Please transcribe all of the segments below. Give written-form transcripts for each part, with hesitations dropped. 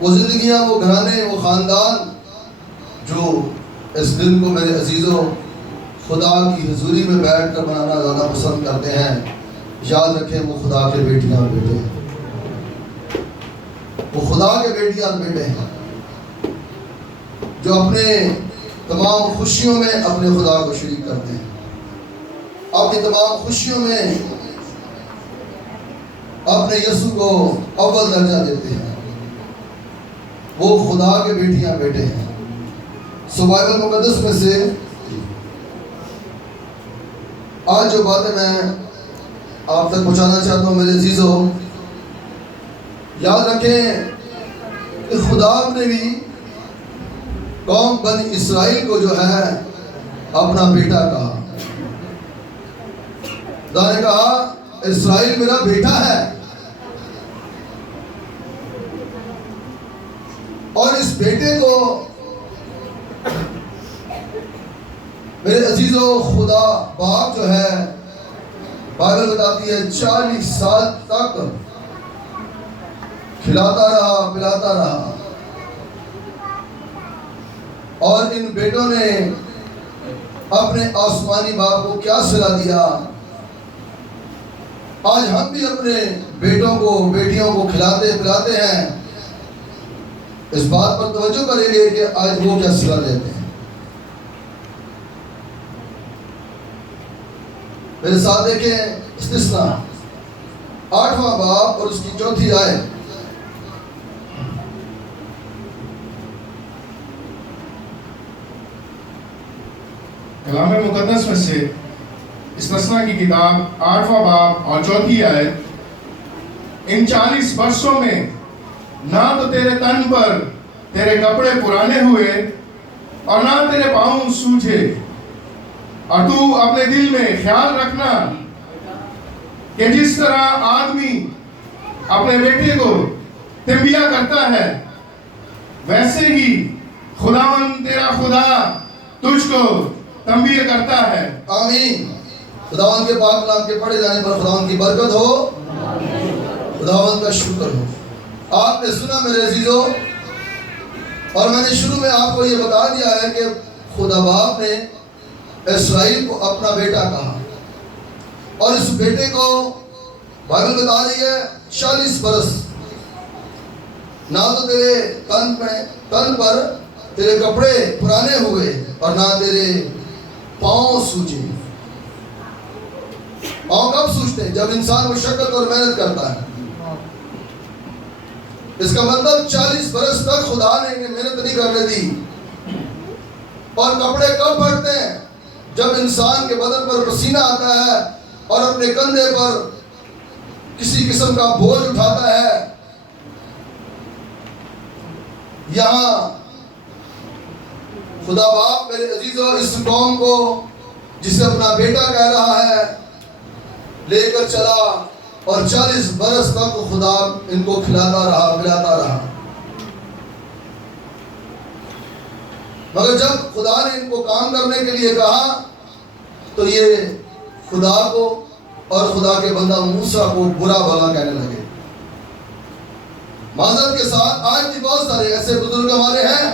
وہ زندگیاں، وہ گھرانے، وہ خاندان جو اس دن کو میرے عزیزوں خدا کی حضوری میں بیٹھ کر منانا زیادہ پسند کرتے ہیں، یاد رکھیں وہ خدا کے بیٹیاں اور بیٹے ہیں، وہ خدا کے بیٹیاں اور بیٹے ہیں جو اپنے تمام خوشیوں میں اپنے خدا کو شریک کرتے ہیں، اپنی تمام خوشیوں میں اپنے یسوع کو اول درجہ دیتے ہیں، وہ خدا کے بیٹیاں بیٹے ہیں۔ سو بائبل مقدس میں سے آج جو باتیں میں آپ تک پہنچانا چاہتا ہوں میرے عزیزوں، یاد رکھیں کہ خدا نے بھی قوم بنی اسرائیل کو جو ہے اپنا بیٹا کہا۔ خدا نے کہا اسرائیل میرا بیٹا ہے، اور اس بیٹے کو میرے عزیزوں خدا باپ جو ہے بائبل بتاتی ہے 40 سال تک کھلاتا رہا، پلاتا رہا، اور ان بیٹوں نے اپنے آسمانی باپ کو کیا صلہ دیا۔ آج ہم بھی اپنے بیٹوں کو، بیٹیوں کو کھلاتے پلاتے ہیں، اس بات پر توجہ کریں گے کہ آج وہ کیا صلہ دیتے ہیں۔ میرے ساتھ دیکھیں استثنا 8واں باب اور اس کی 4تھی آیت۔ کلام مقدس میں سے استثنا کی کتاب 8واں باب اور 4تھی آیت۔ ان 40 برسوں میں نہ تو تیرے تن پر تیرے کپڑے پرانے ہوئے اور نہ تیرے پاؤں سوجھے، اور تو اپنے دل میں خیال رکھنا کہ جس طرح آدمی اپنے بیٹے کو تنبیہ کرتا ہے، ویسے ہی خداوند تیرا خدا تجھ کو تنبیہ کرتا ہے۔ آمین۔ خداوند کے پاک کلام کے پڑھے جانے پر خداوند کی برکت ہو، خداوند کا شکر ہو۔ آپ نے سنا میرے عزیزوں، اور میں نے شروع میں آپ کو یہ بتا دیا ہے کہ خدا باپ نے اسرائیل کو اپنا بیٹا کہا، اور اس بیٹے کو بائبل بتا رہی ہے 40 برس نہ تو تیرے تن پر تیرے کپڑے پرانے ہوئے اور نہ تیرے پاؤں سوجے۔ پاؤں کب سوجتے ہیں؟ جب انسان مشقت اور محنت کرتا ہے۔ اس کا مطلب 40 برس تک خدا نے انہیں محنت نہیں کرنے دی۔ اور کپڑے کب پھٹتے ہیں؟ جب انسان کے بدن پر پسینہ آتا ہے اور اپنے کندھے پر کسی قسم کا بوجھ اٹھاتا ہے۔ یہاں خدا باپ میرے عزیزوں اس قوم کو جسے اپنا بیٹا کہہ رہا ہے لے کر چلا، اور 40 برس تک خدا ان کو کھلاتا رہا، پلاتا رہا۔ مگر جب خدا نے ان کو کام کرنے کے لیے کہا تو یہ خدا کو اور خدا کے بندہ موسیٰ کو برا بھلا کہنے لگے۔ معذرت کے ساتھ آج بھی بہت سارے ایسے بزرگ ہمارے ہیں،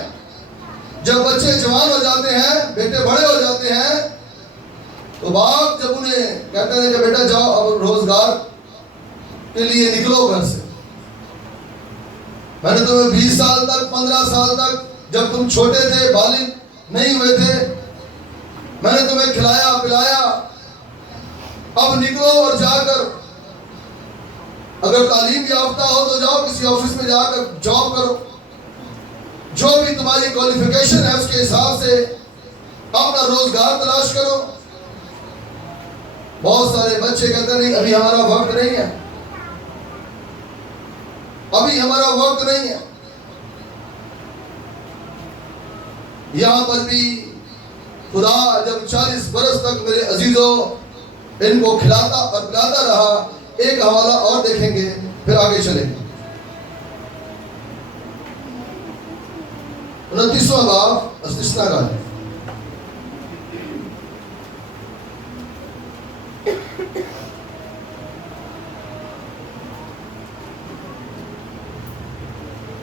جب بچے جوان ہو جاتے ہیں، بیٹے بڑے ہو جاتے ہیں، تو باپ جب انہیں کہتے ہیں کہ بیٹا جاؤ اب روزگار کے لیے نکلو گھر سے۔ میں نے تمہیں 20 سال تک 15 سال تک جب تم چھوٹے تھے، بالغ نہیں ہوئے تھے، میں نے تمہیں کھلایا پلایا، اب نکلو اور جا کر اگر تعلیم یافتہ ہو تو جاؤ کسی آفس میں جا کر جاب کرو، جو بھی تمہاری کوالیفیکیشن ہے اس کے حساب سے اپنا روزگار تلاش کرو۔ بہت سارے بچے کہتے ہیں نہیں ابھی ہمارا وقت نہیں ہے، ابھی ہمارا وقت نہیں ہے۔ یہاں پر بھی خدا جب 40 برس تک میرے عزیزوں ان کو کھلاتا اور پلاتا رہا۔ ایک حوالہ اور دیکھیں گے پھر آگے چلیں گے۔ 29واں باب استثنا کا ہے۔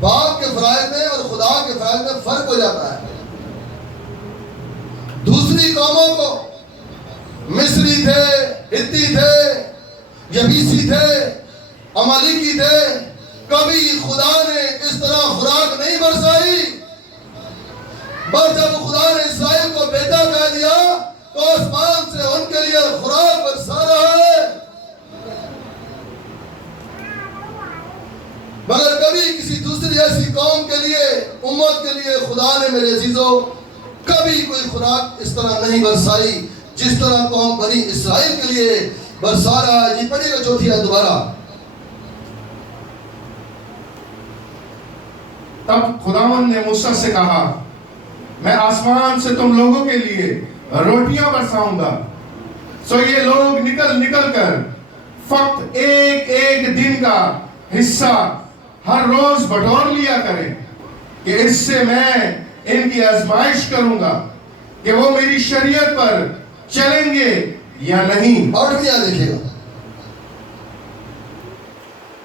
باپ کے فرائض میں اور خدا کے فرائض میں فرق ہو جاتا ہے. دوسری قوموں کو، مصری تھے، ہتی تھے، یبیسی تھے، عمالیکی تھے، کبھی خدا نے اس طرح خوراک نہیں برسائی. بس جب خدا نے اسرائیل کو بیٹا کہہ دیا تو آسمان سے ان کے لیے خوراک برسا رہا ہے. مگر کبھی کسی دوسری ایسی قوم کے لیے، امت کے لیے خدا نے میرے عزیزوں کبھی کوئی خوراک اس طرح نہیں برسائی جس طرح قوم بنی اسرائیل کے لیے برسا رہا ہے. جی پڑھیے گا چوتھی آیت دوبارہ. تب خداوند نے موسیٰ سے کہا، میں آسمان سے تم لوگوں کے لیے روٹیاں برساؤں گا، سو یہ لوگ نکل نکل کر فقط ایک ایک دن کا حصہ ہر روز بٹور لیا کریں، کہ اس سے میں ان کی آزمائش کروں گا کہ وہ میری شریعت پر چلیں گے یا نہیں. اور بھی یہاں دیکھیے گا.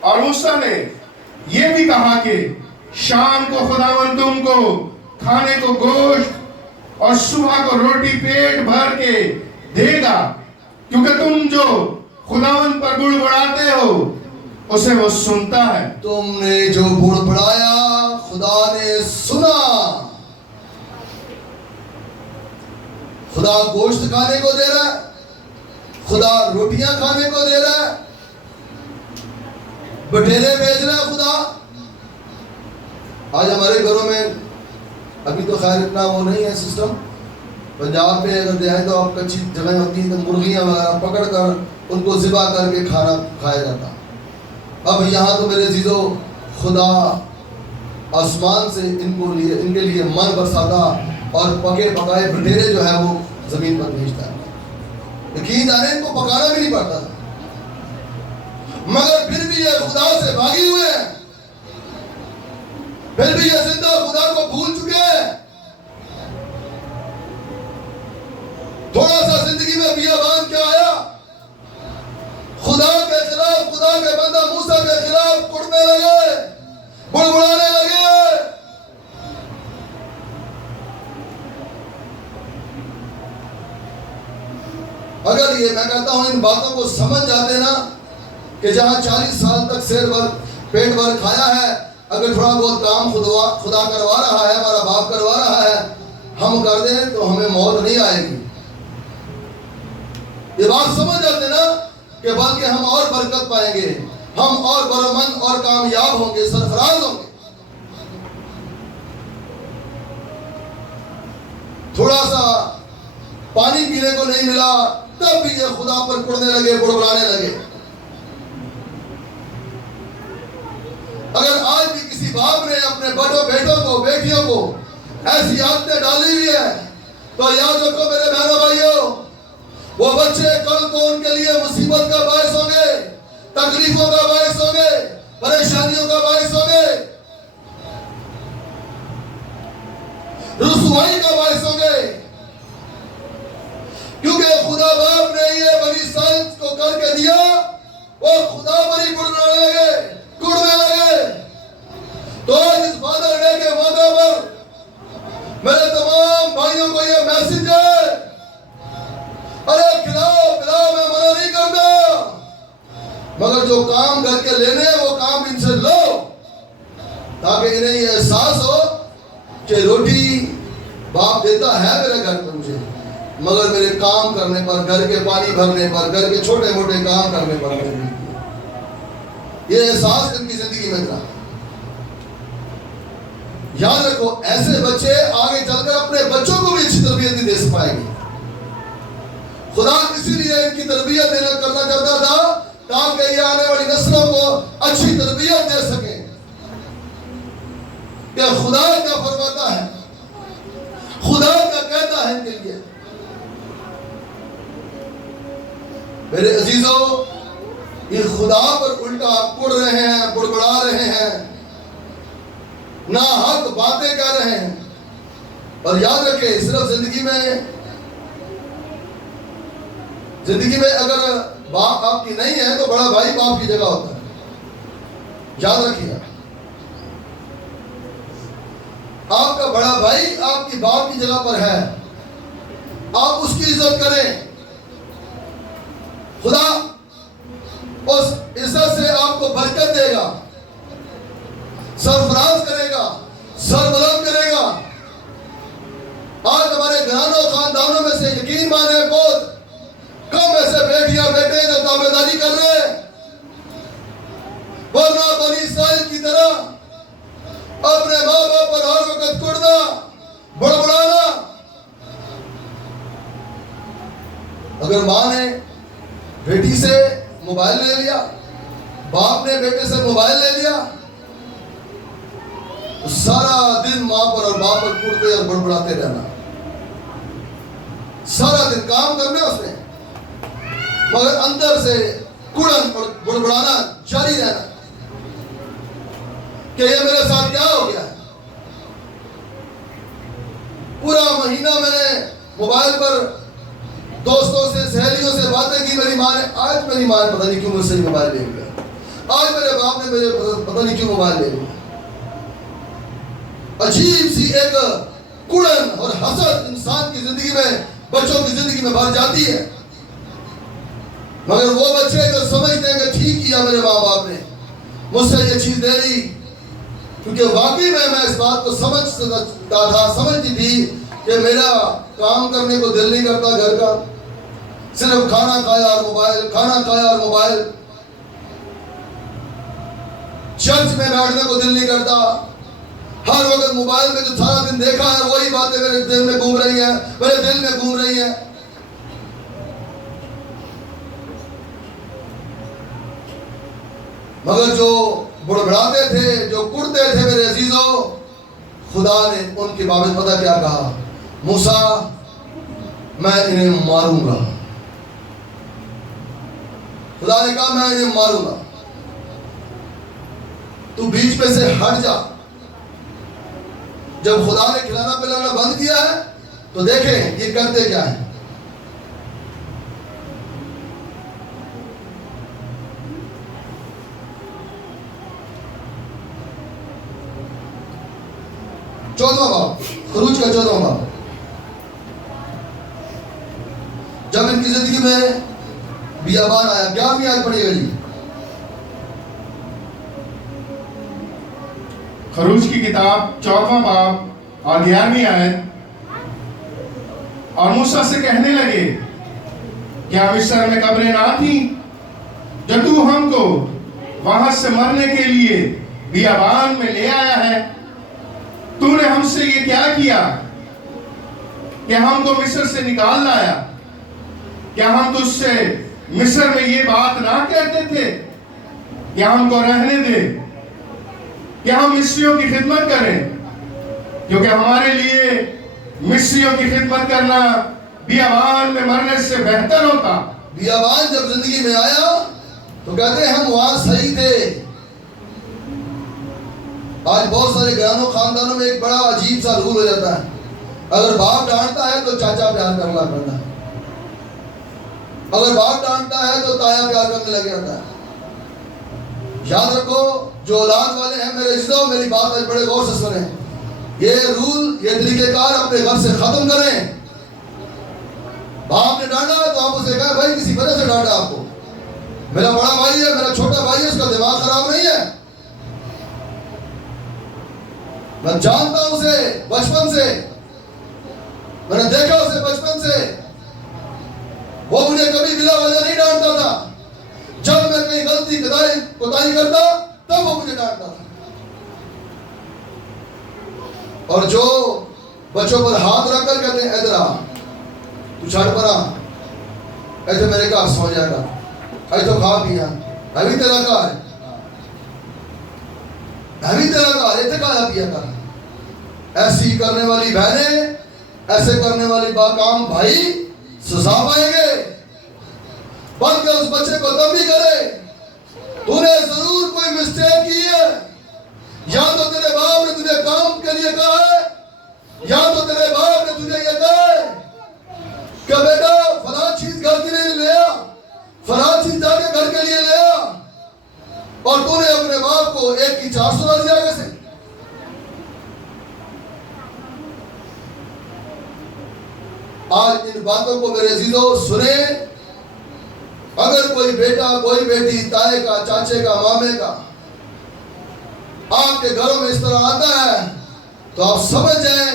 اور موسیٰ نے یہ بھی کہا کہ شام کو خداوند تم کو کھانے کو گوشت اور صبح کو روٹی پیٹ بھر کے دے گا، کیونکہ تم جو خداوند پر بڑبڑاتے ہو اسے وہ سنتا ہے. تم نے جو بڑبڑایا خدا نے سنا. خدا گوشت کھانے کو دے رہا ہے، خدا روٹیاں کھانے کو دے رہا ہے، بٹیرے بیچ رہا ہے خدا. آج ہمارے گھروں میں ابھی تو خیر اتنا وہ نہیں ہے سسٹم. پنجاب میں اگر دیکھیں تو آپ کچھ جگہ ہوتی ہیں تو مرغیاں وغیرہ پکڑ کر ان کو ذبح کر کے کھانا کھایا جاتا. اب یہاں تو میرے عزیزو خدا آسمان سے ان کے لیے من برساتا اور پکے پکائے بٹیرے جو ہے وہ زمین پر بھیجتا ہے. یقین جانے ان کو پکانا بھی نہیں پڑتا، مگر پھر بھی یہ خدا سے بھاگی ہوئے ہیں، پھر بھی یہ زندہ خدا کو بھول چکے ہیں. تھوڑا سا زندگی میں بیابان کیا آیا، خدا کے خلاف، خدا کے بندہ موسیٰ کے خلاف کڑنے لگے، بڑبڑانے لگے. اگر یہ میں کہتا ہوں ان باتوں کو سمجھ جاتے نا کہ جہاں 40 سال تک سیر بھر پیٹ بھر کھایا ہے، اگر تھوڑا بہت کام خدا کروا رہا ہے، ہمارا باپ کروا رہا ہے، ہم کر دیں تو ہمیں موت نہیں آئے گی. یہ بات سمجھ جاتے نا کہ بلکہ ہم اور برکت پائیں گے، ہم اور برمند اور کامیاب ہوں گے، سرفراز ہوں گے. تھوڑا سا پانی پینے کو نہیں ملا تب بھی یہ خدا پر کڑنے لگے، بڑبڑانے لگے. اگر آج بھی کسی باپ نے اپنے بیٹوں کو، بیٹیوں کو ایسی عادتیں ڈالی ہوئی ہے تو یاد رکھو میرے بہنوں بھائیوں، وہ بچے کل کو ان کے لیے مصیبت کا باعث ہوں گے، تکلیفوں کا باعث ہوں گے، پریشانیوں کا باعث ہوں گے، رسوائی کا باعث ہوں گے. کیونکہ خدا باپ نے یہ بنی اسرائیل کو کر کے دیا، وہ خدا پر ہی کڑنے لگے. تو آج اس فادر ڈے کے موقع پر میرے تمام بھائیوں کو یہ میسج ہے، ارے کھلاؤ پلاؤ میں منع نہیں کرتا، مگر جو کام کر کے لینے ہیں وہ کام ان سے لو، تاکہ انہیں یہ احساس ہو کہ روٹی باپ دیتا ہے میرے گھر پہ مجھے، مگر میرے کام کرنے پر، گھر کے پانی بھرنے پر، گھر کے چھوٹے موٹے کام کرنے پر یہ احساس ان کی زندگی میں تھا. یاد رکھو ایسے بچے آگے چل کر اپنے بچوں کو بھی اچھی تربیت نہیں دے پائیں گے. خدا اسی لیے ان کی تربیت کرنا چاہتا تھا تاکہ یہ آنے والی نسلوں کو اچھی تربیت دے سکیں کہ خدا کیا فرماتا ہے، خدا کیا کہتا ہے ان کے لیے. میرے عزیزوں، یہ خدا پر الٹا کڑ رہے ہیں، بڑبڑا رہے ہیں، نہ حق باتیں کہہ رہے ہیں. اور یاد رکھیں صرف زندگی میں اگر باپ آپ کی نہیں ہے تو بڑا بھائی باپ کی جگہ ہوتا ہے. یاد رکھیے کا بڑا بھائی آپ کی باپ کی جگہ پر ہے، آپ اس کی عزت کریں، خدا اس عزت سے آپ کو برکت دے گا، سرفراز کرے گا، سربلند کرے گا۔ آج ہمارے گھرانوں خاندانوں میں سے یقین مانے بہت کم ایسے بیٹیاں بیٹے جو تابعداری کر رہے ہیں، ورنہ بنی اسرائیل کی طرح اپنے ماں باپ پر ہر وقت کڑنا، بڑبڑانا۔ اگر ماں نے بیٹی سے موبائل لے لیا، باپ نے بیٹے سے موبائل لے لیا، سارا دن ماں پر اور باپ پر کڑتے اور بڑبڑاتے رہنا، سارا دن کام کرنا اس نے، مگر اندر سے کڑن اور بڑبڑانا جاری رہنا کہ یہ میرے ساتھ کیا ہو گیا ہے۔ پورا مہینہ میں نے موبائل پر دوستوں سے سہیلیوں سے باتیں کی، میری ماں نے آج میری ماں نے پتہ نہیں کیوں مجھ سے موبائل لے لیا، آج میرے باپ نے مجھے پتہ نہیں کیوں موبائل لے لیا۔ عجیب سی ایک کڑن اور حسد انسان کی زندگی میں، بچوں کی زندگی میں بھر جاتی ہے، مگر وہ بچے جو سمجھتے ہیں کہ ٹھیک کیا میرے ماں باپ نے مجھ سے یہ چیز دے دی، کیونکہ واقعی میں اس بات کو سمجھتا تھا، سمجھتی تھی کہ میرا کام کرنے کو دل نہیں کرتا گھر کا، صرف کھانا کھایا اور موبائل، کھانا کھایا اور موبائل، چرچ میں بیٹھنے کو دل نہیں کرتا، ہر وقت موبائل میں جو سارا دن دیکھا ہے وہی باتیں میرے دل میں گھوم رہی ہیں، میرے دل میں گھوم رہی ہیں۔ مگر جو بڑبڑاتے تھے، جو کڑتے تھے میرے عزیزوں، خدا نے ان کے بابت پتہ کیا کہا؟ موسیٰ میں انہیں ماروں گا۔ خدا نے کہا میں انہیں ماروں گا، تو بیچ میں سے ہٹ جا۔ جب خدا نے کھلانا پلانا بند کیا ہے تو دیکھیں یہ کرتے کیا ہیں۔ چودواں باب، خروج کا 14واں باب۔ جب ان کی زندگی میں بیابان آیا، 11ویں آیت پڑھیے گا جی۔ خروج کی کتاب 14واں باب اور 11ویں آیت۔ اور موسیٰ سے کہنے لگے، کیا مصر میں قبریں نہ تھیں جو تو ہم کو وہاں سے مرنے کے لیے بیابان میں لے آیا ہے؟ تو نے ہم سے یہ کیا کیا کہ ہم کو مصر سے نکال لایا؟ کیا ہم تجھ سے مصر میں یہ بات نہ کہتے تھے کہ ہم کو رہنے دے، کہ ہم مصریوں کی خدمت کریں؟ کیونکہ ہمارے لیے مصریوں کی خدمت کرنا بیابان میں مرنے سے بہتر ہوتا۔ بیابان جب زندگی میں آیا تو کہتے ہیں ہم وہاں صحیح تھے۔ آج بہت سارے گھرانوں خاندانوں میں ایک بڑا عجیب سا رول ہو جاتا ہے، اگر باپ ڈانٹتا ہے تو چاچا پیار کرنے لگ پڑتا ہے، اگر باپ ڈانٹتا ہے تو تایا پیار کرنے لگ جاتا ہے۔ یاد رکھو جو اولاد والے ہیں میرے عزیزوں، میری بات آج بڑے غور سے سنیں، یہ رول، یہ طریقہ کار اپنے گھر سے ختم کریں۔ باپ نے ڈانٹا تو آپ اسے کہیں بھائی کسی وجہ سے ڈانٹا آپ کو، میرا بڑا بھائی ہے، میرا چھوٹا بھائی ہے، اس کا دماغ خراب نہیں ہے، میں جانتا ہوں اسے بچپن سے، میں نے دیکھا اسے بچپن سے، وہ مجھے کبھی بلا وجہ نہیں ڈانٹتا تھا، جب میں کہیں غلطی کوتاہی کرتا تب وہ مجھے ڈانٹتا تھا۔ اور جو بچوں پر ہاتھ رکھ کر کہتے ہیں ادھر آ، تو چھڑ پر آ، ایسے میرے گھر سو جائے گا، ایسے تو کھا پیا، ابھی تیرا گھر ہے، ابھی تیرا گھر ایسے کھایا پیا کر۔ ایسی کرنے والی بہنیں، ایسے کرنے والی باکام بھائی سزا پائیں گے، بلکہ اس بچے کو تنبیہ کرے، تو نے ضرور کوئی مسٹیک کی ہے، یا تو تیرے باپ نے تجھے کام کے لیے کہا ہے، یا تو تیرے باپ نے تجھے یہ کہا ہے کہ بیٹا فلاں چیز گھر کے لیے لے آ، فلاں چیز جا کے گھر کے لیے لے آ، اور تو نے اپنے باپ کو ایک کی 400 دیا کیسے؟ آج ان باتوں کو میرے عزیزوں سنیں. اگر کوئی بیٹا کوئی بیٹی تائے کا چاچے کا مامے کا آپ کے گھروں میں اس طرح آتا ہے تو آپ سمجھ جائیں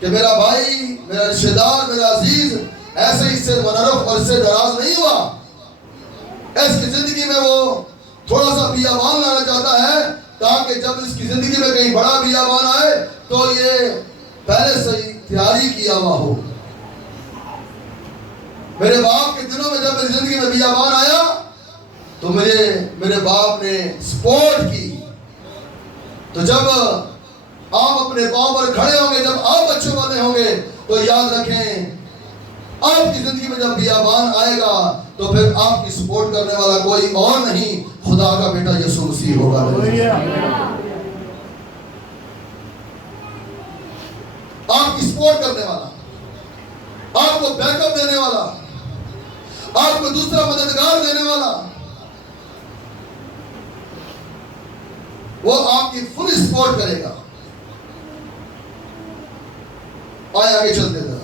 کہ میرا بھائی میرا رشتہ دار میرا عزیز ایسے اس سے منحرف اور اس سے ناراض نہیں ہوا. اس کی زندگی میں وہ تھوڑا سا بیابان لانا چاہتا ہے تاکہ جب اس کی زندگی میں کہیں بڑا بیابان آئے تو یہ پہلے سے ہی تیاری کیا ہوا ہو. میرے باپ کے دنوں میں جب میری زندگی میں بیابان آیا تو میرے باپ نے سپورٹ کی. تو جب آپ اپنے پاؤں پر کھڑے ہوں گے, جب آپ بچوں والے ہوں گے تو یاد رکھیں آپ کی زندگی میں جب بیابان آئے گا تو پھر آپ کی سپورٹ کرنے والا کوئی اور نہیں, خدا کا بیٹا یسوع مسیح ہوگا. آپ کی سپورٹ کرنے والا, آپ کو بیک اپ دینے والا, آپ کو دوسرا مددگار دینے والا, وہ آپ کی فل سپورٹ کرے گا. آئے آگے چلتے ذرا.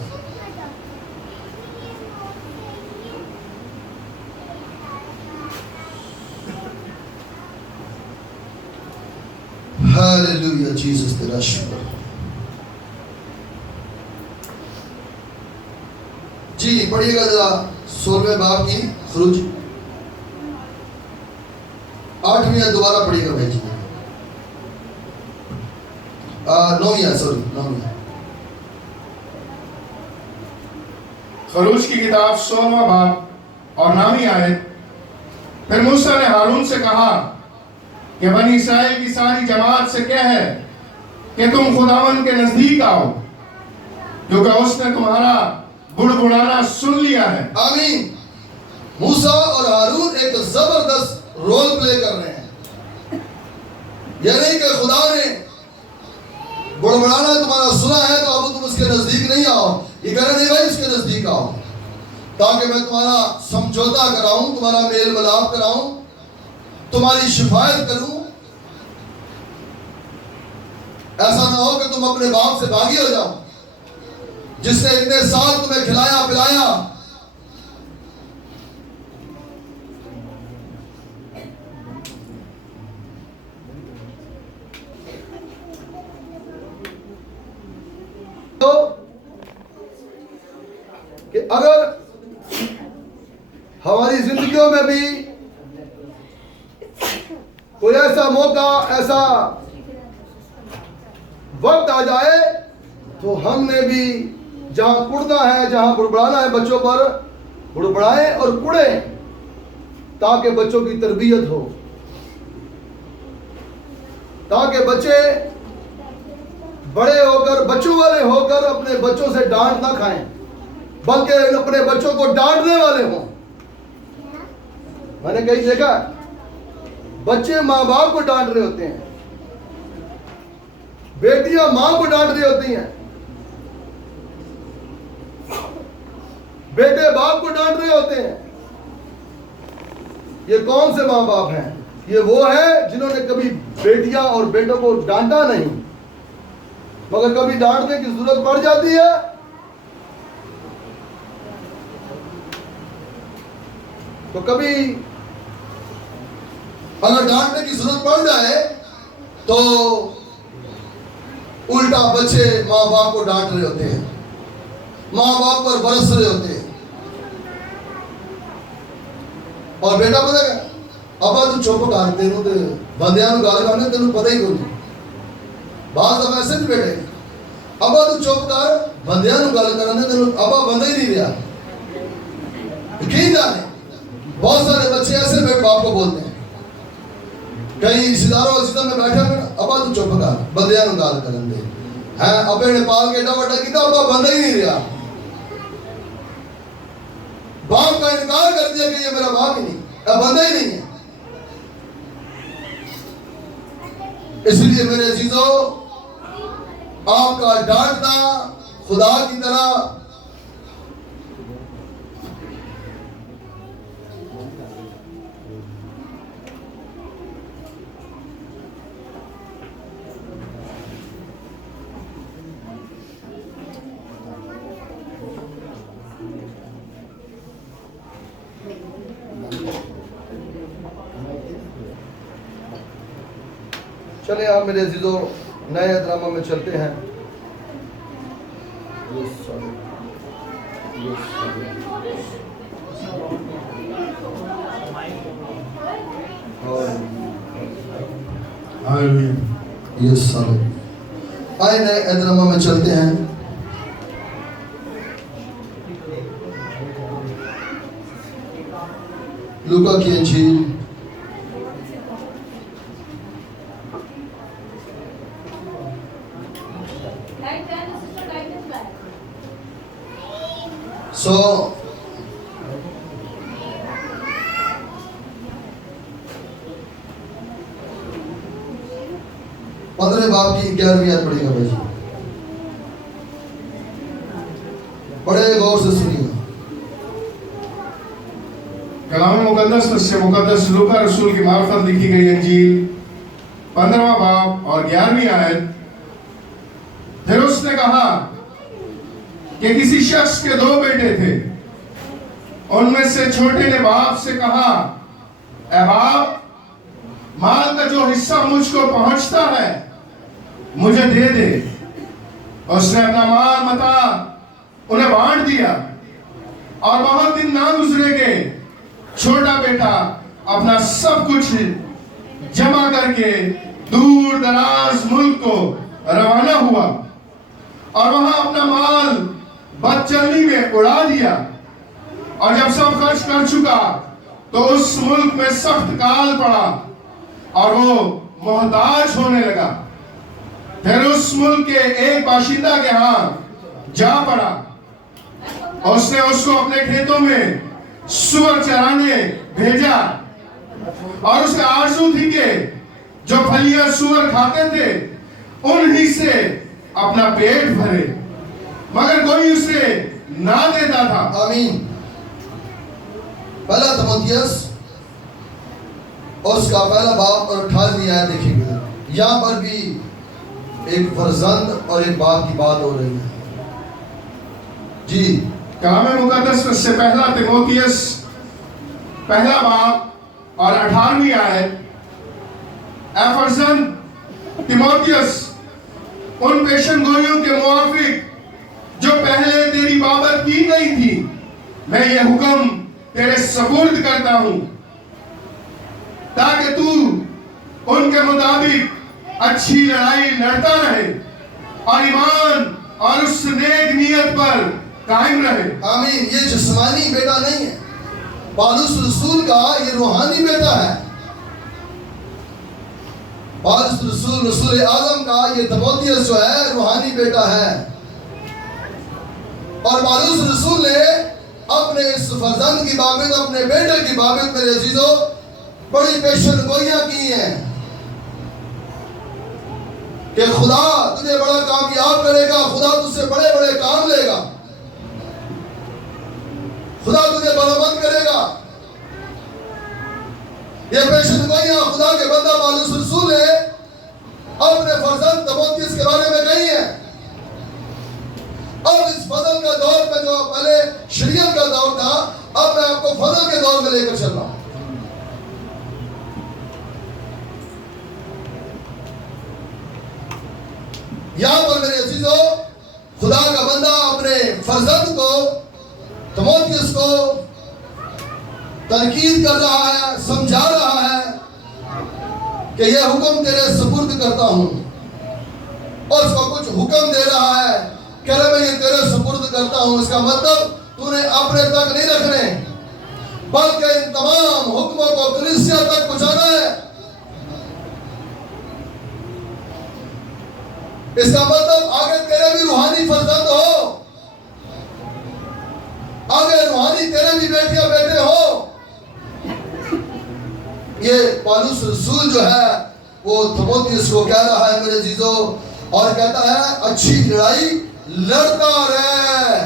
ہاللویا جیسس تیرا شکر. جی پڑھیے گا ذرا 16ویں باب کی خروج 8ویں دوبارہ پڑھیے گا بھائی جی. 9ویں. خروج کی کتاب 16واں باب اور 9ویں آیت. پھر موسیٰ نے ہارون سے کہا کہ بنی اسرائیل کی ساری جماعت سے کہہ ہے کہ تم خداوند کے نزدیک آؤ کیونکہ اس نے تمہارا بڑبڑانا سن لیا ہے. آمین. موسیٰ اور ہارون ایک زبردست رول پلے کر رہے ہیں. یعنی کہ خدا نے بڑبڑانا تمہارا سنا ہے تو اب تم اس کے نزدیک نہیں آؤ. یہ کہہ رہے نہیں بھائی اس کے نزدیک آؤ تاکہ میں تمہارا سمجھوتا کراؤں, تمہارا میل ملاپ کراؤں, تمہاری شفاعت کروں. ایسا نہ ہو کہ تم اپنے باپ سے باغی ہو جاؤ جس نے اتنے سال تمہیں کھلایا پلایا. تو کہ اگر ہماری زندگیوں میں بھی کوئی ایسا موقع ایسا وقت آ جائے تو ہم نے بھی جہاں کڑنا ہے جہاں بڑبڑانا ہے بچوں پر بڑبڑائیں اور کڑیں تاکہ بچوں کی تربیت ہو, تاکہ بچے بڑے ہو کر بچوں والے ہو کر اپنے بچوں سے ڈانٹ نہ کھائیں بلکہ اپنے بچوں کو ڈانٹنے والے ہوں. میں نے کہیں دیکھا بچے ماں باپ کو ڈانٹ رہے ہوتے ہیں, بیٹیاں ماں کو ڈانٹ رہی ہوتی ہیں, بیٹے باپ کو ڈانٹ رہے ہوتے ہیں. یہ کون سے ماں باپ ہیں؟ یہ وہ ہیں جنہوں نے کبھی بیٹیاں اور بیٹوں کو ڈانٹا نہیں, مگر کبھی ڈانٹنے کی ضرورت پڑ جاتی ہے تو کبھی اگر ڈانٹنے کی ضرورت پڑ جائے تو الٹا بچے ماں باپ کو ڈانٹ رہے ہوتے ہیں, ماں باپ پر برس رہے ہوتے ہیں. اور بیٹا پتہ ہے ابا تو چپ کر تینوں تے بندیاں نوں گل کرنے تینوں پتہ ہی کوئی. بعض دفعہ ایسے بھی بیٹے ابا تو چپ کر بندیاں نوں گل کرنے تینوں ابا بندہ ہی نہیں رہا. یقین جانے بہت سارے بچے ایسے بیٹے باپ کو بولتے ہیں. کئی رشتہ داروں عزیزوں میں بیٹھے ہیں ابا تو چپ کر بندیاں نوں گل کرن دے ہیں. ابے نے پال کے ایڈا وڈا کیتا ابا بندہ ہی نہیں رہا. باپ کا انکار کر دیا کہ یہ میرا باپ ہی نہیں, بندہ ہی نہیں ہے. اس لیے میرے عزیزوں آپ کا ڈانٹنا خدا کی طرح چلیں آپ میرے عزیزوں نئے ڈرامہ میں چلتے ہیں. آئے نئے ڈرامہ میں چلتے ہیں. لوکا کی انجیل پندرہ باب کی 11ویں آیت پڑھے گا بھائی جی. بڑے غور سے سنیے گا. کلام مقدس میں سے مقدس لوکا رسول کی معرفت لکھی گئی انجیل 15واں باب اور 11ویں آیت. پھر اس نے کہا کہ کسی شخص کے 2 بیٹے تھے. ان میں سے چھوٹے نے باپ سے کہا اے باپ مال کا جو حصہ مجھ کو پہنچتا ہے مجھے دے دے. اس نے اپنا مال متاع انہیں بانٹ دیا اور بہت دن نہ گزرے کہ چھوٹا بیٹا اپنا سب کچھ جمع کر کے دور دراز ملک کو روانہ ہوا اور وہاں اپنا مال بد چلنی میں اڑا دیا. اور جب سب خرچ کر چکا تو اس ملک میں سخت کال پڑا اور وہ محتاج ہونے لگا. پھر اس ملک کے ایک باشندہ کے ہاں جا پڑا. اس نے اس کو اپنے کھیتوں میں سور چرانے بھیجا اور اس کا آرزو تھی کہ جو پھلیاں سور کھاتے تھے انہی سے اپنا پیٹ بھرے مگر کوئی اسے نہ دیتا تھا. آمین. پہلا تموتھیوس اور اس کا پہلا باب اور 18ویں آیت دیکھیں گے. یہاں پر بھی ایک فرزند اور ایک باپ کی بات ہو رہی ہے. جی کلام مقدس میں سے پہلا تموتھیوس پہلا باب اور 18ویں آیت. اے فرزند تموتھیوس ان پیشن گوئیوں کے موافق جو پہلے تیری بابت کی گئی تھی میں یہ حکم تیرے سپرد کرتا ہوں تاکہ تو ان کے مطابق اچھی لڑائی لڑتا رہے اور ایمان اور اس نیک نیت پر قائم رہے. آمین. یہ جسمانی بیٹا نہیں ہے. پالوس رسول کا یہ روحانی بیٹا ہے. پالوس رسول اعظم کا یہ تموتھیوس جو ہے روحانی بیٹا ہے. اور پالوس رسول نے اپنے اس فرزند کی بابت اپنے بیٹے کی بابت میرے عزیزوں بڑی پیشن گوئیاں کی ہیں کہ خدا تجھے بڑا کامیاب کرے گا. خدا تجھ سے بڑے بڑے کام لے گا. خدا تجھے بلند کرے گا. یہ پیشن گوئیاں خدا کے بندہ پالوس رسول نے اپنے فرزند تموتھیوس کے بارے میں کہی ہیں. اب اس فضل کا دور میں جو پہلے شریعت کا دور تھا اب میں آپ کو فضل کے دور میں لے کر چل رہا ہوں. یہاں پر میرے عزیزوں خدا کا بندہ اپنے فرزند کو تموتھیوس کو تنقید کر رہا ہے, سمجھا رہا ہے کہ یہ حکم تیرے سپرد کرتا ہوں. اور اس کو کچھ حکم دے رہا ہے کہ میں یہ تیرے سپرد کرتا ہوں. اس کا مطلب تو نے اپنے تک نہیں رکھنے بلکہ ان تمام حکموں کو کلیسیا تک پہنچانا ہے. اس کا مطلب آگے تیرے بھی روحانی فرزند ہو, آگے روحانی تیرے بھی بیٹیاں بیٹے ہو. یہ پالوس رسول جو ہے وہ تموتھیوس کو کہہ رہا ہے میرے عزیزوں اور کہتا ہے اچھی لڑائی لڑتا رہے.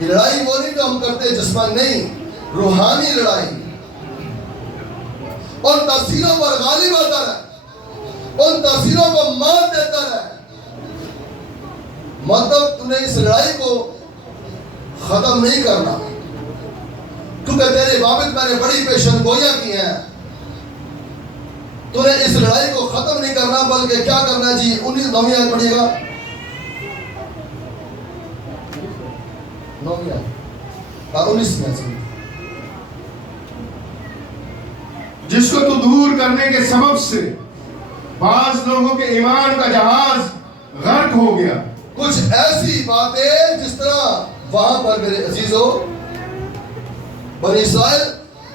یہ لڑائی وہ نہیں جو ہم کرتے جسمانی نہیں, روحانی لڑائی. ان تاثیروں پر غالب آتا رہے, ان تاثیروں کو مات دیتا رہے. مطلب تم نے اس لڑائی کو ختم نہیں کرنا کیونکہ تیرے بابت میں نے بڑی پیشن گوئیاں کی ہیں. تو نے اس لڑائی کو ختم نہیں کرنا بلکہ کیا کرنا جی 9ویں آیت پڑھیے گا 9ویں آیت 19 میں جس کو تو دور کرنے کے سبب سے بعض لوگوں کے ایمان کا جہاز غرق ہو گیا. کچھ ایسی باتیں جس طرح وہاں پر میرے عزیزو بنی اسرائیل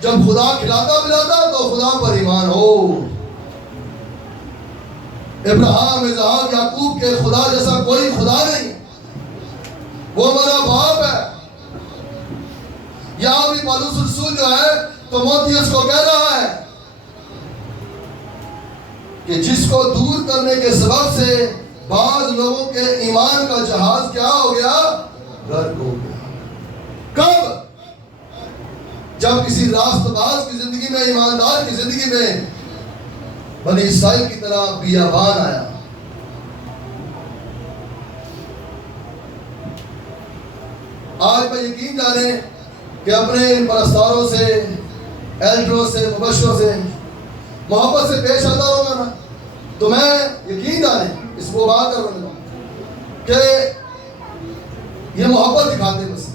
جب خدا کھلاتا پلاتا تو خدا پر ایمان ہو. ابراہیم اسحاق یعقوب کے خدا جیسا کوئی خدا نہیں, وہ ہمارا باپ ہے. یہاں بھی پالوس رسول جو ہے تیموتھیوس کو کہہ رہا ہے کہ جس کو دور کرنے کے سبب سے بعض لوگوں کے ایمان کا جہاز کیا ہو گیا, غرق ہو گیا. کب؟ جب کسی راست باز کی زندگی میں, ایماندار کی زندگی میں بنی اسرائیل کی طرح بیابان آیا. آج میں یقین جانے کہ اپنے ان پرستاروں سے, ایلڈروں سے, مبشروں سے محبت سے پیش آتا ہوگا نا, تو میں یقین جانے اس کو بات کر رہا ہوں کہ یہ محبت دکھاتے بس.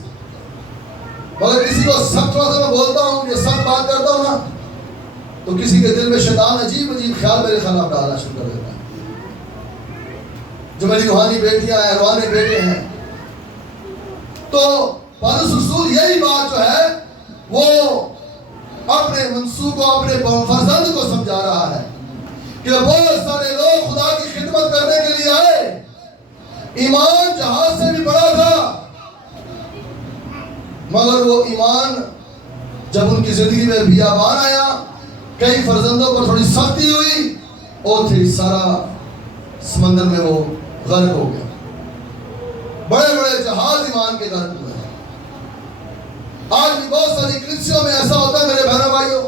مگر کسی کو سخت وقت میں بولتا ہوں, یہ سخت بات کرتا ہوں نا, تو کسی کے دل میں شیطان عجیب عجیب خیال میرے خلاف ڈالنا شروع کر دیتا ہے. جو میری روحانی بیٹیاں ہیں, روحانی بیٹے ہیں, تو پالوس رسول یہی بات جو ہے وہ اپنے منصوب کو, اپنے فرزند کو سمجھا رہا ہے کہ بہت سارے لوگ خدا کی خدمت کرنے کے لیے آئے, ایمان جہاز سے بھی بڑا تھا, مگر وہ ایمان جب ان کی زندگی میں بیابان آیا, کئی فرزندوں پر تھوڑی سختی ہوئی, اور پھر سارا سمندر میں وہ غرق ہو گیا. بڑے بڑے جہاز ایمان کے غرق ہوئے. آج بھی بہت ساری کلیسیوں میں ایسا ہوتا ہے میرے بہنوں بھائیوں,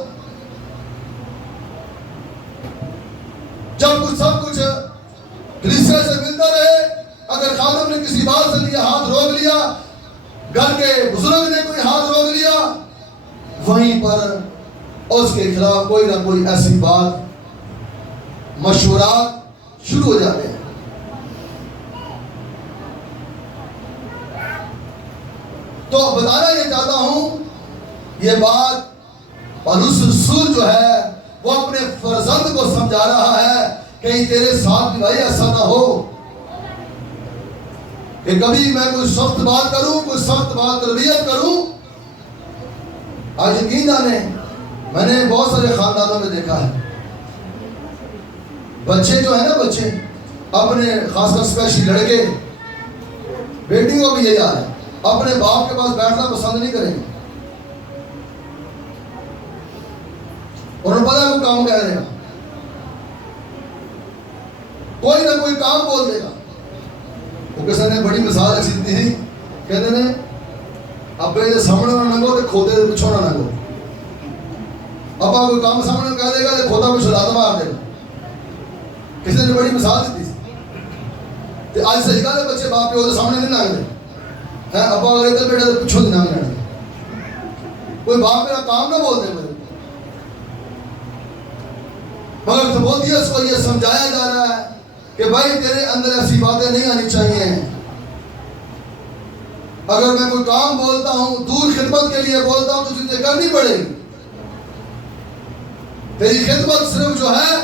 جب کچھ سب کچھ کلیسیا سے ملتا رہے, اگر خادم نے کسی بات سے لیا ہاتھ روک لیا, گھر کے بزرگ نے کوئی ہاتھ روک لیا, وہیں پر اس کے خلاف کوئی نہ کوئی ایسی بات, مشورات شروع ہو جاتے ہیں. تو بتانا یہ چاہتا ہوں, یہ بات پالوس رسول جو ہے وہ اپنے فرزند کو سمجھا رہا ہے, کہیں تیرے ساتھ بھی بھائی ایسا نہ ہو کہ کبھی میں کوئی سخت بات کروں, کوئی سخت بات تربیت کروں. آج یقین جانے میں نے بہت سارے خاندانوں میں دیکھا ہے, بچے جو ہیں نا, بچے اپنے خاص کر اسپیشلی لڑکے, بیٹیوں کو بھی یہی حال ہے, اپنے باپ کے پاس بیٹھنا پسند نہیں کریں گے. اور انہیں پتا ہے کوئی کام کہہ رہے گا, کوئی نہ کوئی کام بول دے گا. وہ کسی نے بڑی مثال ایسی دی تھی, کہتے ہیں ابے یہ سامنے نہ ننگو تو کھوتے دے پچھو نہ ننگو. ابا کوئی کام سامنے کہہ دے گا تو کھوتا پچھو لات مار دے گا. کسی نے بڑی مثال دی تھی. آج صحیح کہا بچے باپ کے ہوتے سامنے نہیں نانگتے, ابا اگر ادھر بیٹھے تو پچھو نہیں نانگتے. کوئی باپ میرا کام نہ بولتے میرے, مگر تیموتھیوس کو یہ سمجھایا جا رہا ہے کہ بھائی تیرے اندر ایسی باتیں نہیں آنی چاہیے. اگر میں کوئی کام بولتا ہوں, دور خدمت کے لیے بولتا ہوں, تو تجھے کرنی پڑے گی. تیری خدمت صرف جو ہے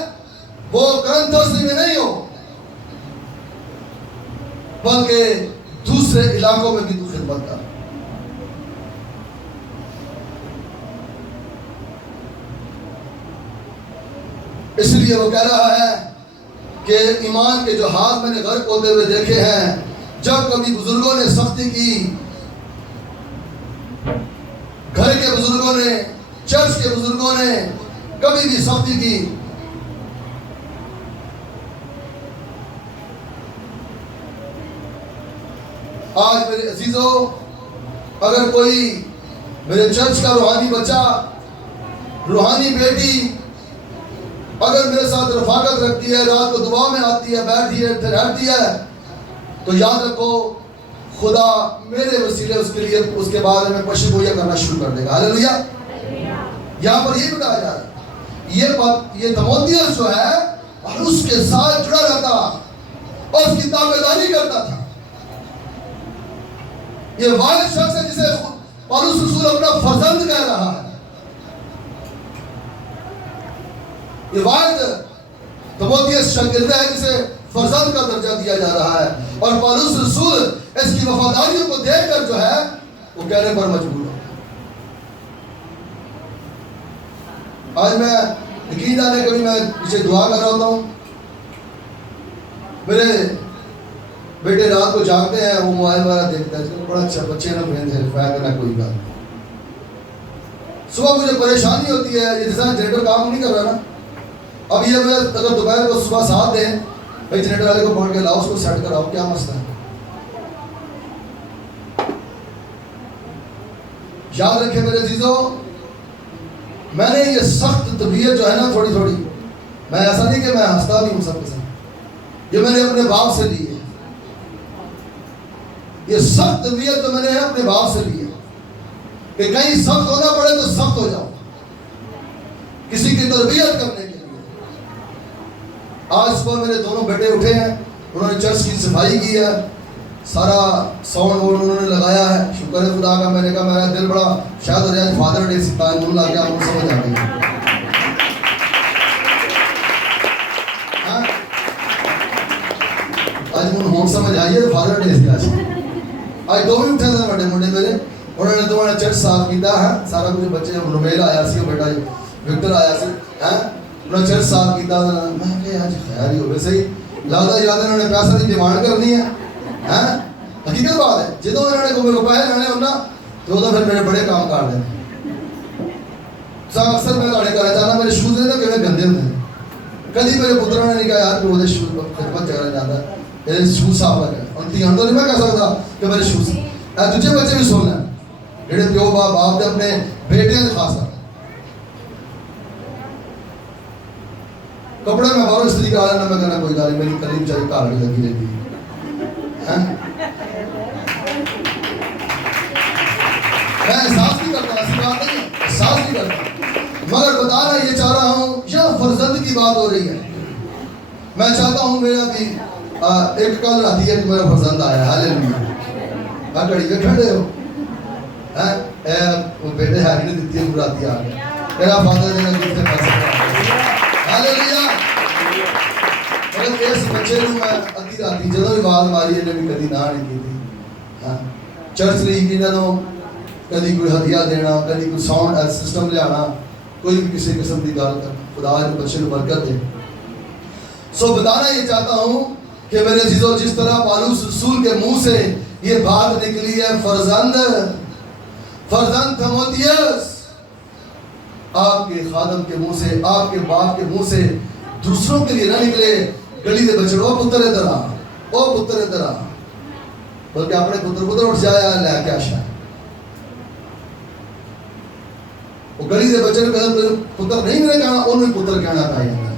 وہ کرنتھوس میں نہیں ہو, بلکہ دوسرے علاقوں میں بھی تو خدمت کر. اس لیے وہ کہہ رہا ہے کہ ایمان کے جو ہاتھ میں نے غرق ہوتے ہوئے دیکھے ہیں, جب کبھی بزرگوں نے سختی کی, گھر کے بزرگوں نے, چرچ کے بزرگوں نے کبھی بھی سختی کی, آج میرے عزیزوں اگر کوئی میرے چرچ کا روحانی بچہ, روحانی بیٹی اگر میرے ساتھ رفاقت رکھتی ہے, رات کو دعا میں آتی ہے, بیٹھتی ہے, پھر ہٹتی ہے, تو یاد رکھو خدا میرے وسیلے اس کے لیے اس کے بارے میں پشگویہ کرنا شروع کر دے گا. ہاللیلویا. یہاں پر یہ بتایا جا رہا ہے یہ تimotheus جو ہے اور اس کے ساتھ جڑا رہتا اور اس کی تابعداری کرتا تھا. یہ واحد شخص ہے جسے پالوس رسول اپنا فرزند کہہ رہا ہے. یہ واحد تimotheus شاگرد ہے جسے فرزند کا درجہ دیا جا رہا ہے, اور پالوس رسول اس کی وفاداریوں کو دیکھ کر جو ہے وہ کہنے پر مجبور ہے. آج میں یقین جانے کبھی میں پیچھے دعا کر رہا ہوتا ہوں, میرے بیٹے رات کو جاگتے ہیں, وہ موبائل وغیرہ دیکھتا ہے, بڑا اچھا بچے نا بہن ہے کرنا کوئی بات. صبح مجھے پریشانی ہوتی ہے, یہ جیسا جنریٹر کام نہیں کر رہا نا, اب یہ اگر دوپہر کو صبح 7 دیں بھائی جنریٹر والے کو پکڑ کے لاؤ, اس کو سیٹ کراؤ, کیا مسئلہ ہے؟ یاد رکھیں میرے عزیزو, میں نے یہ سخت طبیعت جو ہے نا تھوڑی تھوڑی, میں ایسا نہیں کہ میں ہنستا بھی ہوں سب کے ساتھ, یہ میں نے اپنے باپ سے لی ہے. یہ سخت طبیعت جو میں نے اپنے باپ سے لی ہے کہ کہیں سخت ہونا پڑے تو سخت ہو جاؤ کسی کی تربیت کرنے کے لیے. آج صبح میرے دونوں بیٹے اٹھے ہیں, انہوں نے چرچ کی صفائی کی ہے, سارا ساؤنڈ ووڈ انہوں نے لگایا ہے, شکر ہے خدا کا. میں نے کہا میرا دل بڑا شاید ہو جائے فادر ڈے سے تعین لا کے آپ کو سمجھ آ گئی. آج من ہون سمجھ آئیے فادر ڈے سے. آج دو بھی اٹھے تھے بڑے منڈے میرے, انہوں نے دونوں نے چرچ صاف کیتا ہے, سارا کچھ بچے رومیل آیا سی, بیٹا وکٹر آیا سی, انہوں نے چرچ صاف کیتا. میں کہ آج خیر ہی ہوگی صحیح لگتا یاد انہوں نے پیسہ کی ڈیمانڈ کرنی ہے. حقیقت بات ہے, جدو انہوں نے کوئی روپئے لینے ہونا تو پھر میرے بڑے کام کر لیں. اکثر میں تھوڑے گھر جانا, میرے شوز نے کہ گندے ہوتے ہیں. کدی میرے پتروں نے نہیں کہا یار کہ وہ شوز خدمت کرنا چاہتا ہے, میرے شوز صاف لگے. اور تین تو نہیں میں کہہ سکتا کہ میرے شوز, دوسرے بچے بھی سن لیں جہے پیو باپ نے اپنے بیٹے نے خاص کپڑے میں باہر استری کرا لینا, میں کہنا کوئی گل نہیں, میری کلی بچاری گھر بھی لگی رہتی ہے. میں احساس نہیں کرتا, ایسی بات نہیں, احساس نہیں کرتا, مگر بتانا یہ چاہ رہا ہوں یا فرزند کی بات ہو رہی ہے. میں چاہتا ہوں میرا بھی ایک کل آتی ہے کہ میرا فرزند آیا, ہاللیلویا. گھڑی پہ کھڑے ہو, وہ بیٹے ہیری نے دیتی ہے براتی آ گیا, میرا فادر نے گفٹ کر سکتا, ہاللیلویا. مگر اس بچے نے میں ادھی راتی جدوں بھی آواز ماری ہے بھی کدی نہ نہیں کی تھی. چرچ نہیں انہوں کدی کوئی ہدیہ دینا, کدی کوئی ساؤنڈ سسٹم لیا, کوئی بھی کسی قسم کی گل کر, خدا اس بچے کو برکت دے. سو بتانا یہ چاہتا ہوں کہ میرے عزیزو, جس طرح پالوس رسول کے منہ سے یہ بات نکلی ہے فرزند تimotheus, آپ کے خادم کے منہ سے, آپ کے باپ کے منہ سے دوسروں کے لیے نہ نکلے گلی دے بچڑ, او پتر ادھر آ, او پتر ادھر آ, بلکہ اپنے پتر اٹھ جایا لے کے آشا. وہ گلی دے بچے نے پتر نہیں میرے کہنا, انہوں پتر کہنا پائی جاتا ہے.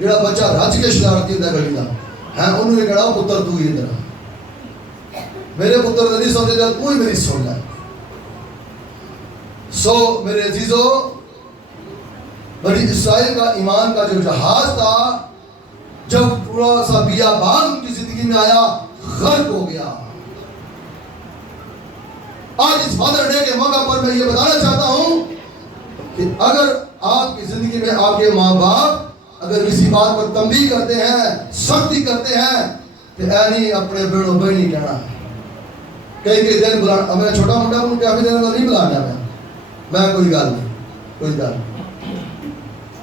جڑا بچہ رج کے شرارتی ہوتا ہے گلی کا, انہوں نے کہنا پتر تو ہی ادھر آ, میرے پتر نہیں سوچے جا, تو ہی میری سن لے. سو میرے عزیزو, بنی اسرائیل کا ایمان کا جو جہاز تھا, جب پورا سا بیابان ان کی زندگی میں آیا, غرق ہو گیا. آج اس فادر ڈے کے موقع پر میں یہ بتانا چاہتا ہوں کہ اگر آپ کی زندگی میں آپ کے ماں باپ اگر کسی بات پر تنبیہ کرتے ہیں, سختی کرتے ہیں, تو اے نہیں اپنے بیڑوں بھائی نہیں کہنا. کئی دن بلانا, میں چھوٹا منڈا ہوں, کافی دن نہیں بلانا میں کوئی گل نہیں, کوئی گل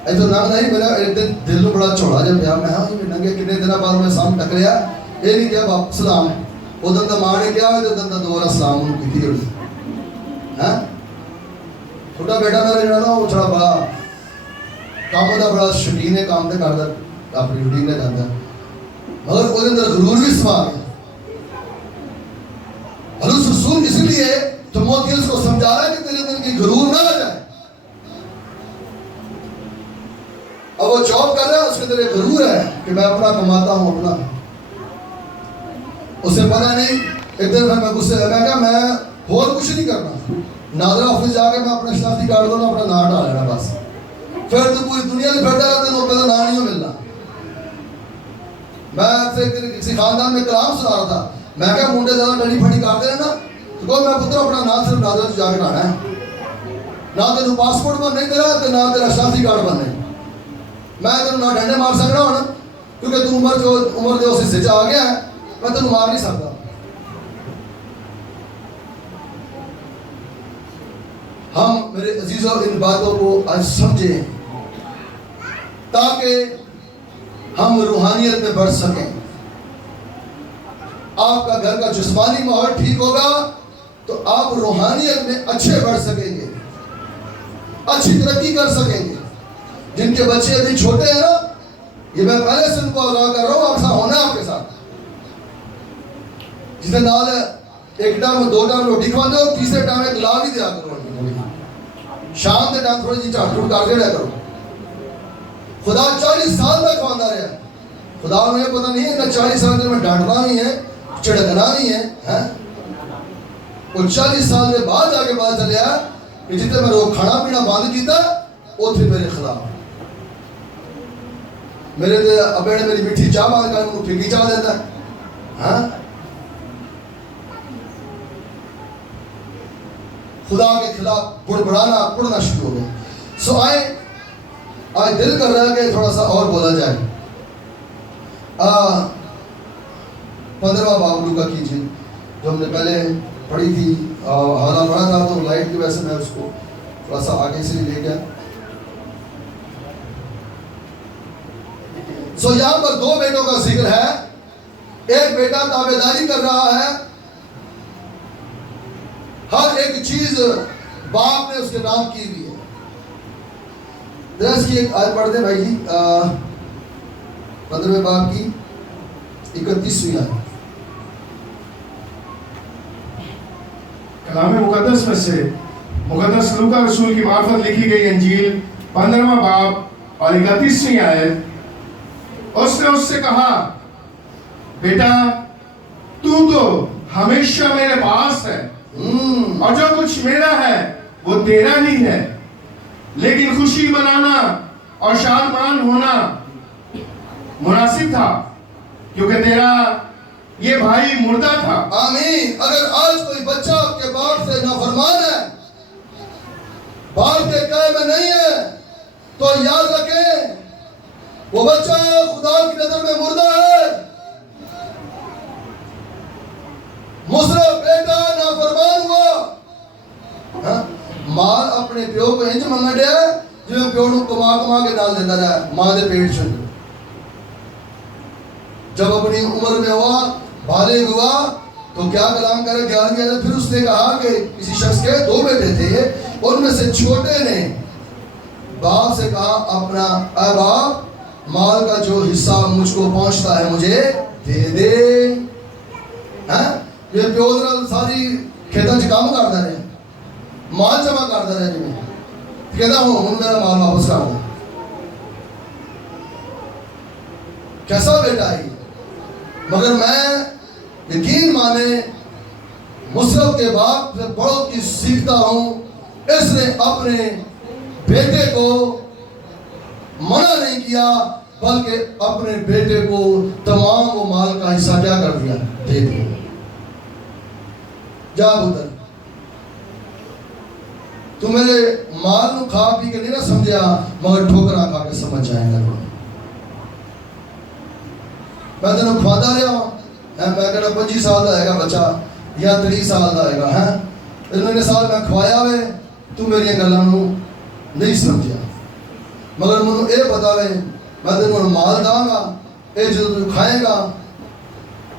ایسا نام نہیں. میرا ایک دن دل میں بڑا چھوڑا جب پیا, میں ہاں ننگے کتنے دنوں بعد میں سامنے ٹکریا, یہ نہیں کیا باپ سلام, ادھر تو ماں نے کیا تو ادھر دوبارہ سلام انہوں کی تھی. چھوٹا بیٹا میرا جڑا نا وہ تھوڑا بڑا کام کا بڑا شوقین ہے, کام تو کرتا اپنی روٹین نے کرتا, مگر وہ اندر غرور بھی سما گیا. پالوس رسول اس لیے تimotheus کو سمجھا رہا ہے کہ تیرے دل کی غرور نہ آ جائے. اب وہ جاب کر رہا ہے, اس کے اندر غرور ہے کہ میں اپنا کماتا ہوں اپنا. اسے پتا نہیں, ایک دن میں غصے لگا کہ میں اور کچھ نہیں کرنا, نادرا آفس جا کے میں اپنا شناختی کارڈ دوں, اپنا نام ڈال لینا بس. پھر تو پوری دنیا میں پھرتا رہتا ہے، پہلے نہ نہیں ملنا. میں کسی خاندان میں کلام سنا رہا تھا، میں کہا منڈے زیادہ ڈنڈی پھٹی کرتے ہیں نا تو کوئی میں پتر اپنا نام صرف ناظر جا کے لانا ہے، نہ تیرے پاسپورٹ بن نہیں تیرا تے نہ تیرا شناختی کارڈ بننے. میں تیرے نہ ڈنڈے مار سکنا ہونا کیونکہ تو عمر دے اس حصے چ آ گیا ہے، میں تیرے مار نہیں سکتا. ہم میرے عزیزوں ان باتوں کو آج سمجھیں تاکہ ہم روحانیت میں بڑھ سکیں. آپ کا گھر کا جسمانی ماحول ٹھیک ہوگا تو آپ روحانیت میں اچھے بڑھ سکیں گے، اچھی ترقی کر سکیں گے. جن کے بچے ابھی چھوٹے ہیں نا، یہ میں پہلے سے ان کو آگاہ کر رہا ہوں، ایسا ہونا ہے آپ کے ساتھ. جسے نال ایک ٹائم دو ٹائم روٹی کھوا دو، تیسرے ٹائم ایک لا بھی دیا کرو. شام کے ٹائم تھوڑی جی چاٹ چوٹ کر کے رہا کرو. خدا 40 سال تک کھوانا رہا. خدا میں پتہ نہیں ہے نہ 40 سال تک میں ڈانٹنا نہیں ہے، چڑکنا نہیں ہے. وہ 40 سال کے بعد جا کے پتا چلیا کہ جتنے میں روک کھانا پینا بند کیتا وہ تھے میرے خلاف. میرے ابے نے میری میٹھی چاہ بند کر مجھے پھیکی چاہ دیتا ہے. خدا کے خلاف بڑبڑانا پڑنا شروع ہو گیا. سو آج دل کر رہا ہے کہ تھوڑا سا اور بولا جائے. 15واں باب لوکا کیجیے جو ہم نے پہلے پڑھی تھی. حوالہ پڑھا تھا تو لائٹ کی وجہ سے میں اس کو تھوڑا سا آگے سے لے گیا. سو یہاں پر 2 بیٹوں کا ذکر ہے. ایک بیٹا تابعداری کر رہا ہے، ہر ایک چیز باپ نے اس کے نام کی ہوئی ہے. درس کی ایک آیت پڑھ دیں بھائی جی، 15ویں باب کی 31ویں آیت. کلام مقدس میں سے مقدس لوکا رسول کی معرفت لکھی گئی انجیل 15واں باب اور 31ویں آیت. اس نے اس سے کہا، بیٹا تو ہمیشہ میرے پاس ہے اور جو کچھ میرا ہے وہ تیرا ہی ہے، لیکن خوشی منانا اور شادمان ہونا مناسب تھا کیونکہ تیرا یہ بھائی مردہ تھا. آمین. اگر آج کوئی بچہ آپ کے باپ سے نافرمان ہے، باپ کے کہے میں نہیں ہے، تو یاد رکھیں وہ بچہ خدا کی نظر میں مردہ ہے. مصرف بیٹا نافرمان ہوا، مال اپنے پیو کو انج منگن ڈیا جو پیو نو کما کے ڈال دیتا رہا ماں دے پیٹ چ. جب اپنی عمر میں ہوا، بالغ ہوا تو کیا کلام کرے 11ویں آیت. پھر اس نے کہا کہ کسی شخص کے 2 بیٹے تھے، ان میں سے چھوٹے نے باپ سے کہا اپنا، اے باپ مال کا جو حصہ مجھ کو پہنچتا ہے مجھے دے دے. یہ پیو ساری کھیتوں سے کام کرتا رہے، مال جمع کرتا رہے. جی کہتا ہوں میرا مال واپس کر دو. کیسا بیٹا ہے، مگر میں یقین مانے مصرف کے باپ سے بہت کچھ سیکھتا ہوں. اس نے اپنے بیٹے کو منع نہیں کیا بلکہ اپنے بیٹے کو تمام وہ مال کا حصہ کیا کر دیا، دے دیا. جا پتر تو میرے مال نو کھا پی کے نہیں نہ سمجھا، مگر ٹھوکراں کھا کے سمجھ جائے گا. میں تینوں کھواتا رہا ہوں، میں کہنا 25 سال کا ہے گا بچہ یا 30 سال کا ہے گا، اتنے سال میں کھوایا ہوئے تو میری گلاں نو نہیں سمجھا. مگر مجھے یہ پتا ہے میں تینوں مال داں گا، یہ جو تو کھائے گا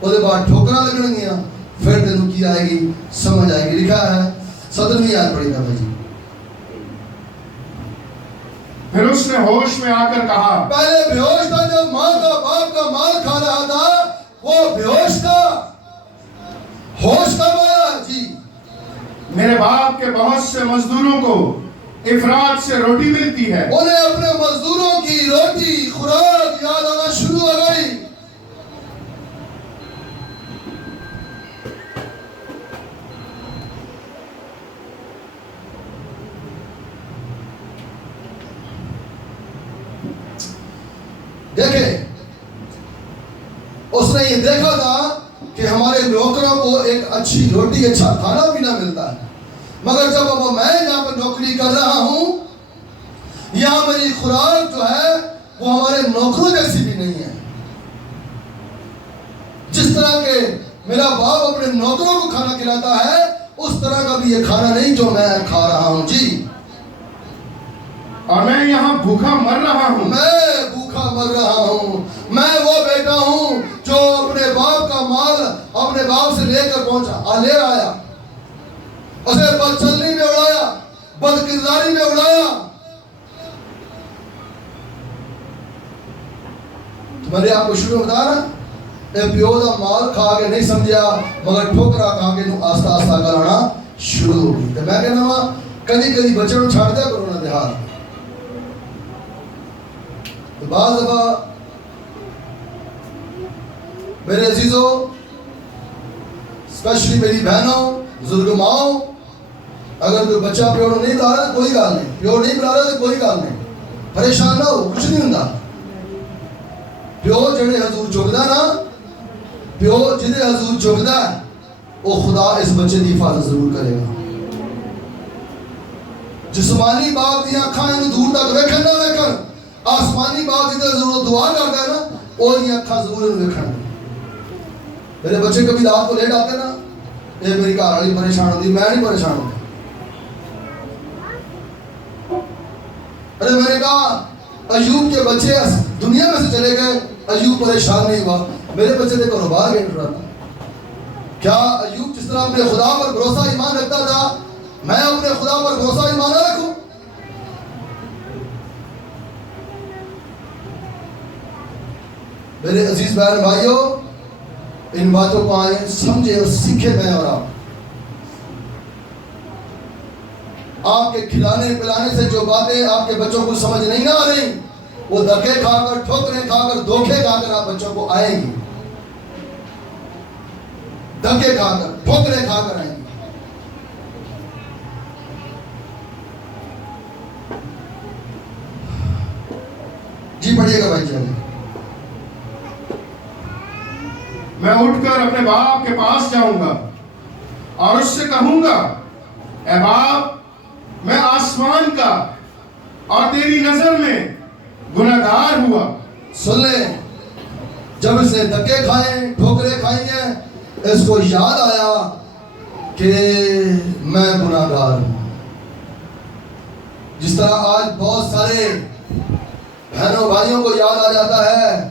وہ دے بعد ٹھوکراں لگن گیا، پھر تینوں کی آئے گی، سمجھ آئے گی. لکھا ہے 17ویں آیت پڑھی گا بھائی جی. پھر اس نے ہوش میں آ کر کہا، پہلے بے ہوش تھا جب ماں کا باپ کا مال کھا رہا تھا، وہ بے ہوش تھا. ہوش کب آیا جی؟ میرے باپ کے بہت سے مزدوروں کو افراد سے روٹی ملتی ہے. انہیں اپنے مزدوروں کی روٹی خوراک یاد آنا شروع ہو گئی. دیکھیں اس نے یہ دیکھا تھا کہ ہمارے نوکروں کو ایک اچھی روٹی اچھا کھانا پینا ملتا ہے، مگر جب اب میں یہاں پہ نوکری کر رہا ہوں یہاں میری خوراک جو ہے وہ ہمارے نوکروں جیسی بھی نہیں ہے. جس طرح کہ میرا باپ اپنے نوکروں کو کھانا کھلاتا ہے اس طرح کا بھی یہ کھانا نہیں جو میں کھا رہا ہوں. جی اور میں یہاں بھوکا مر رہا ہوں. میں بھوکا مر رہا ہوں. میں وہ بیٹا ہوں جو اپنے باپ کا مال اپنے باپ سے لے کر پہنچا لے آیا، اسے بد چلنی میں اڑایا، بد کرداری میں اڑایا. تو میں نے آپ کو شروع بتا رہا اے پیو دا مال کھا کے نہیں سمجھا مگر ٹھوکرا کھا کے نو آستہ آستہ کرانا شروع ہو گئی. تو میں کہنا وا کدی کدی بچوں کو چھاڑ دیا کرو نا دیہات. تو بعض دفعہ میرے عزیزوں اسپیشلی میری بہنوں بزرگ ماؤں، اگر کوئی بچہ پیوڑ نہیں بلا رہا تو کوئی گال نہیں، پیوڑ نہیں بلا رہا تو کوئی گال نہیں، پریشان نہ ہو، کچھ نہیں ہوتا. پیو جڑے حضور چکدا نا، پیو جڑے حضور چکدا ہے وہ خدا اس بچے کی حفاظت ضرور کرے گا. جسمانی باپ دی اکھاں نوں دور تک ویکھن نہ ویکھن، آسمانی باپ دی ضرورت دعا کردا ہے نا وہ دی اکھاں ضرور ویکھن. میرے بچے کبھی رات کو لیٹ آتے نا، یہ میری گھر والی پریشان ہوتی، میں نہیں پریشان ہوتا. ارے میں نے کہا ایوب کے بچے دنیا میں سے چلے گئے، ایوب پریشان نہیں ہوا، میرے بچے تھے گھروں باہر گئے اٹھ رہا تھا. کیا ایوب جس طرح اپنے خدا پر بھروسہ ایمان رکھتا تھا میں اپنے خدا پر بھروسہ ایمان نہ رکھوں؟ میرے عزیز بہن بھائیوں ان باتوں کو آئیں سمجھے اور سیکھے. میں اور آپ کے کھلانے پلانے سے جو باتیں آپ کے بچوں کو سمجھ نہیں نہ آ رہی وہ دھکے کھا کر ٹھوکریں کھا کر دھوکے کھا کر آپ بچوں کو آئیں گی. دھکے کھا کر ٹھوکریں کھا کر آئیں گی. جی پڑھیے گا بھائی جان. میں اٹھ کر اپنے باپ کے پاس جاؤں گا اور اس سے کہوں گا اے باپ میں آسمان کا اور تیری نظر میں گناہگار ہوا. سن لیں جب اس نے دھکے کھائے ٹھوکرے کھائی ہیں اس کو یاد آیا کہ میں گناہگار ہوں. جس طرح آج بہت سارے بہنوں بھائیوں کو یاد آ جاتا ہے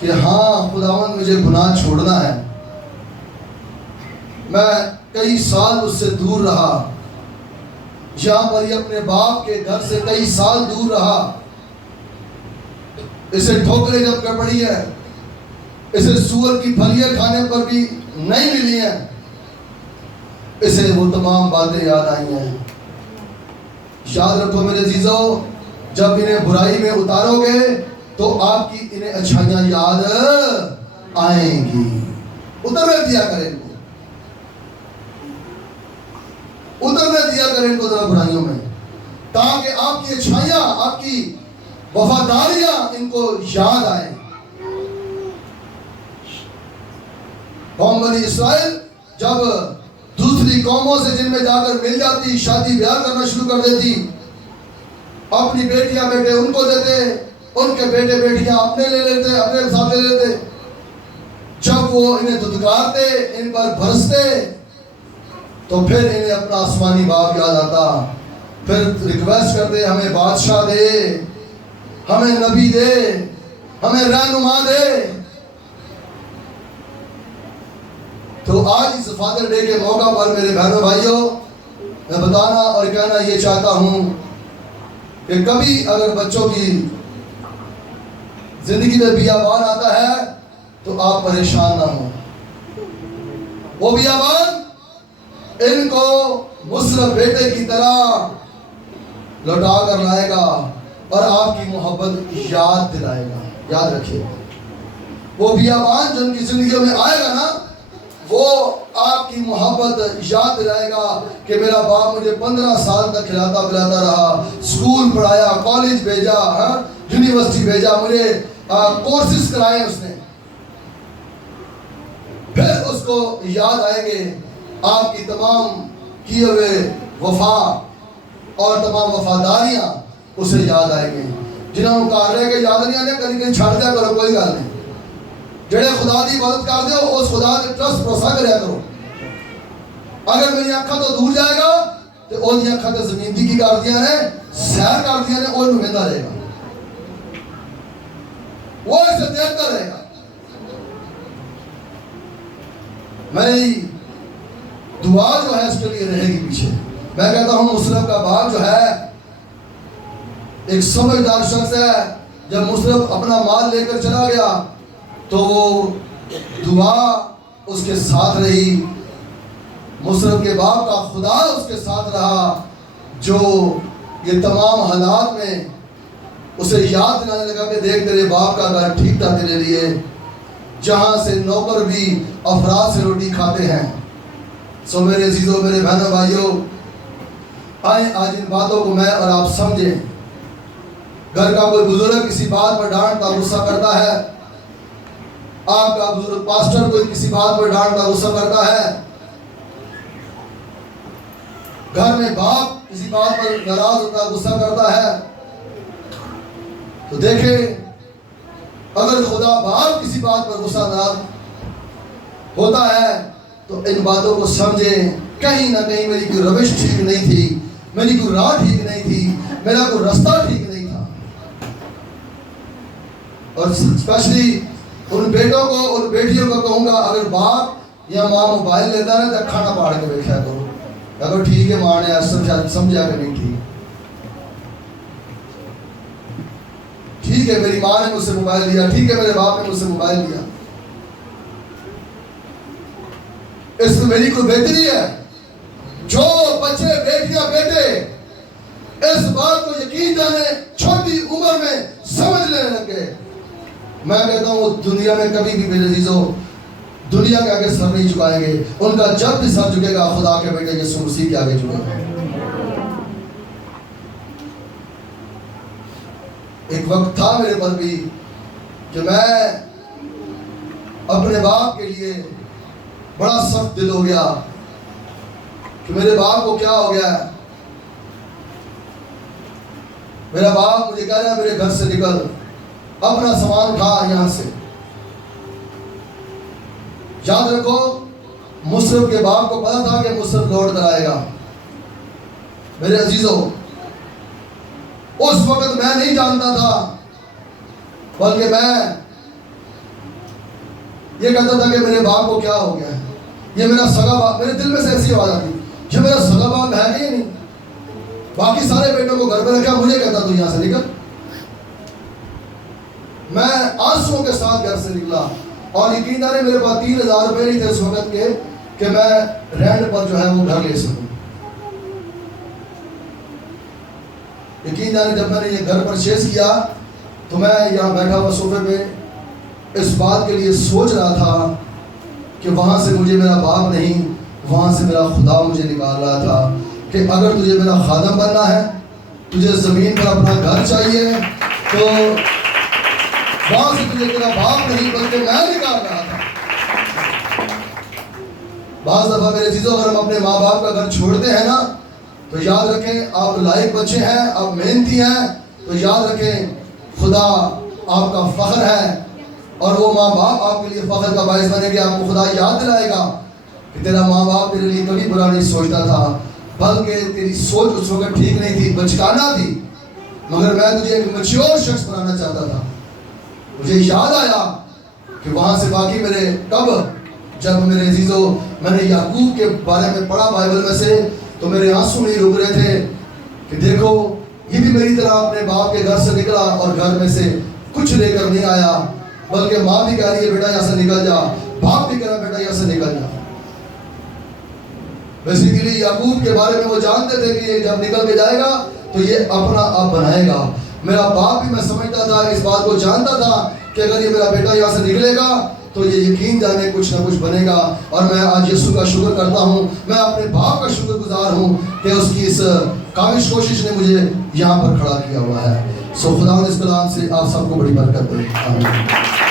کہ ہاں خداوند مجھے گناہ چھوڑنا ہے. میں کئی سال اس سے دور رہا، یہاں پر یہ اپنے باپ کے گھر سے کئی سال دور رہا. اسے ٹھوکریں جب کر پڑی ہے، اسے سور کی پھلیاں کھانے پر بھی نہیں ملی ہیں، اسے وہ تمام باتیں یاد آئی ہیں. یاد رکھو میرے عزیزو جب انہیں برائی میں اتارو گے تو آپ کی انہیں اچھائیاں یاد آئیں گی. اترنے دیا کریں ان کو، اترنے دیا کریں ان کو ذرا برائیوں میں، تاکہ آپ کی اچھائیاں آپ کی وفاداریاں ان کو یاد آئیں. قوم بنی اسرائیل جب دوسری قوموں سے جن میں جا کر مل جاتی شادی بیاہ کرنا شروع کر دیتی، اپنی بیٹیاں بیٹے ان کو دیتے، ان کے بیٹے بیٹیاں اپنے لے لیتے، اپنے ساتھ لے لیتے. جب وہ انہیں دھتکارتے ان پر بھرستے تو پھر انہیں اپنا آسمانی باپ یاد آتا. پھر ریکویسٹ کرتے ہمیں بادشاہ دے، ہمیں نبی دے، ہمیں رہنما دے. تو آج اس فادر ڈے کے موقع پر میرے بہنوں بھائیوں میں بتانا اور کہنا یہ چاہتا ہوں کہ کبھی اگر بچوں کی زندگی میں بیابان آتا ہے تو آپ پریشان نہ ہوں. وہ بیابان ان کو مصرف بیٹے کی طرح لوٹا کر لائے گا اور آپ کی محبت یاد دلائے گا. یاد رکھیے وہ بیابان جو ان کی زندگیوں میں آئے گا نا وہ آپ کی محبت یاد دلائے گا کہ میرا باپ مجھے 15 سال تک کھلاتا پلاتا رہا، اسکول پڑھایا، کالج بھیجا، یونیورسٹی بھیجا، مجھے کورسز کرائے اس نے، پھر اس کو یاد آئیں گے آپ کی تمام کیے ہوئے وفا اور تمام وفاداریاں اسے یاد آئیں گے. جنہوں نے کہا رہے کہ یاد نہیں آنے کہیں کہیں چھڑ دیا کرو، کوئی گل نہیں. جڑے خدا دی عبادت کر دے اس خدا کے ٹرسٹ بھروسہ کریا کرو. اگر میری اکھاں تو دور جائے گا تو وہ اکھاں تے زمین دی کی کر دیا نے، سیر کر دیا نے، وہ ویندا رہے گا، وہ اسے دیکھتا رہے گا. میری دعا جو ہے اس کے لیے رہے گی پیچھے. میں کہتا ہوں مصرف کا باپ جو ہے ایک سمجھدار شخص ہے. جب مصرف اپنا مال لے کر چلا گیا تو وہ دعا اس کے ساتھ رہی. مصرف کے باپ کا خدا اس کے ساتھ رہا جو یہ تمام حالات میں اسے یاد دلانے لگا کہ دیکھ تیرے باپ کا گھر ٹھیک تھا تیرے لیے، جہاں سے نوکر بھی افراد سے روٹی کھاتے ہیں. سو میرے عزیزوں، میرے بہنوں بھائیوں، آئیں آج ان باتوں کو میں اور آپ سمجھیں. گھر کا کوئی بزرگ کسی بات پر ڈانٹتا غصہ کرتا ہے، آپ کا بزرگ پاسٹر کوئی کسی بات پر ڈانٹتا غصہ کرتا ہے، گھر میں باپ کسی بات پر ناراض ہوتا غصہ کرتا ہے. تو دیکھیں اگر خدا باپ کسی بات پر غصہ ناراض ہوتا ہے تو ان باتوں کو سمجھیں کہیں نہ کہیں میری کوئی روش ٹھیک نہیں تھی، میری کوئی راہ ٹھیک نہیں تھی، میرا کوئی رستہ ٹھیک نہیں تھا. اور اسپیشلی ان بیٹوں کو، ان بیٹیوں کو کہوں گا اگر باپ یا ماں موبائل لیتا ہے تو کھانا پاڑ کے دیکھا کرو. اگر ٹھیک ہے ماں نے سمجھا کہ نہیں ٹھیک ہے میری ماں نے مجھ سے موبائل لیا، ٹھیک ہے میرے باپ نے مجھ سے موبائل لیا، اس میں میری کوئی بہتری ہے. جو بچے بیٹیاں بیٹے اس بات کو یقین جانے چھوٹی عمر میں سمجھ لینے لگے، میں کہتا ہوں دنیا میں کبھی بھی میرے عزیزوں دنیا کے آگے سر نہیں جھکائیں گے. ان کا جب بھی سر جھکے گا خدا کے بیٹے یسوع مسیح کے آگے جھکے گا. ایک وقت تھا میرے پر بھی کہ میں اپنے باپ کے لیے بڑا سخت دل ہو گیا کہ میرے باپ کو کیا ہو گیا ہے. میرا باپ مجھے کہہ رہا ہے میرے گھر سے نکل، اپنا سامان اٹھا یہاں سے. یاد رکھو مصرف کے باپ کو پتا تھا کہ مصرف لوٹ کر آئے گا. میرے عزیزوں اس وقت میں نہیں جانتا تھا، بلکہ میں یہ کہتا تھا کہ میرے باپ کو کیا ہو گیا ہے، یہ میرا سگا باپ. میرے دل میں سے ایسی آواز آتی یہ میرا سگا باپ ہے کہ نہیں. باقی سارے بیٹوں کو گھر پہ رکھا، مجھے کہتا تو یہاں سے نکل. میں آنسوؤں کے ساتھ گھر سے نکلا اور یقین جانے میرے پاس 3000 روپے نہیں تھے اس وقت کے کہ میں رینٹ پر جو ہے وہ گھر لے سکوں. یقین جانے جب میں نے یہ گھر پرچیز کیا تو میں یہاں بیٹھا ہوا صوفے پہ اس بات کے لیے سوچ رہا تھا کہ وہاں سے مجھے میرا باپ نہیں، وہاں سے میرا خدا مجھے نکال رہا تھا کہ اگر تجھے میرا خادم بننا ہے، تجھے زمین پر اپنا گھر چاہیے، تو وہاں سے تجھے تیرا باپ نہیں بلکہ میں نکال رہا تھا. بعض دفعہ میرے عزیزوں اگر ہم اپنے ماں باپ کا گھر چھوڑتے ہیں نا تو یاد رکھیں آپ لائق بچے ہیں، آپ محنتی ہیں، تو یاد رکھیں خدا آپ کا فخر ہے اور وہ ماں باپ آپ کے لیے فخر کا باعث بنے گے. آپ کو خدا یاد دلائے گا کہ تیرا ماں باپ تیرے لیے کبھی برا نہیں سوچتا تھا، بلکہ تیری سوچ اس وقت ٹھیک نہیں تھی، بچکانا تھی، مگر میں تجھے ایک میچور شخص بنانا چاہتا تھا. مجھے یاد آیا کہ وہاں سے باقی میرے کب جب میرے عزیزوں میں نے یعقوب کے بارے میں پڑھا بائبل میں سے تو میرے آنسو نہیں رک رہے تھے کہ دیکھو یہ بھی میری طرح اپنے باپ کے گھر سے نکلا اور گھر میں سے کچھ لے کر نہیں آیا، بلکہ ماں بھی کہہ رہی ہے بیٹا یہاں سے نکل جا، باپ بھی کہہ رہا بیٹا یہاں سے نکل جا. بیسیکلی یعقوب کے بارے میں وہ جانتے تھے کہ یہ جب نکل کے جائے گا تو یہ اپنا آپ بنائے گا. میرا باپ بھی میں سمجھتا تھا، اس بات کو جانتا تھا کہ اگر یہ میرا بیٹا یہاں سے نکلے گا تو یہ یقین جانے کچھ نہ کچھ بنے گا. اور میں آج یسوع کا شکر کرتا ہوں، میں اپنے باپ کا شکر گزار ہوں کہ اس کی اس کاوش کوشش نے مجھے یہاں پر کھڑا کیا ہوا ہے. سو خدا اس کلام سے آپ سب کو بڑی برکت دے. آمین.